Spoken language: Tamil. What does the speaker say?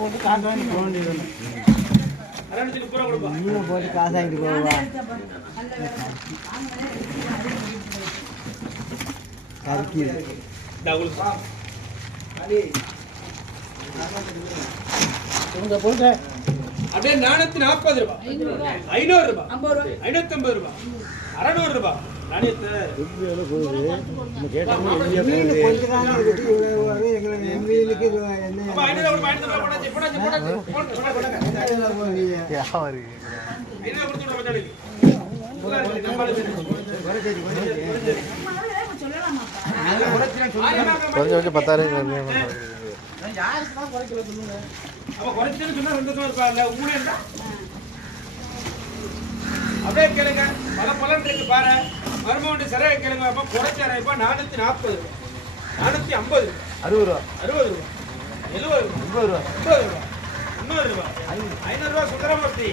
போட்டு காசு வாங்கி போக வேண்டியது மீனை போட்டு காசு வாங்கிட்டு போவா கறிக்கு அப்படியே 440 ரூபாய் 500 ரூபாய் 550 ரூபாய் 600 ரூபாய் நாணயத்தை கொஞ்சம் 10,000 அப்படியே கேளுங்க பல பலன் இருக்கு பாரு மர்மம் சரியா கேளுங்க அப்ப குறைச்சாரம் இப்ப 440 450 60 ரூபா 60 ரூபா 70 ரூபா 80 ரூபா 80 ரூபா 300 ரூபா 500 ரூபா சுந்தரமூர்த்தி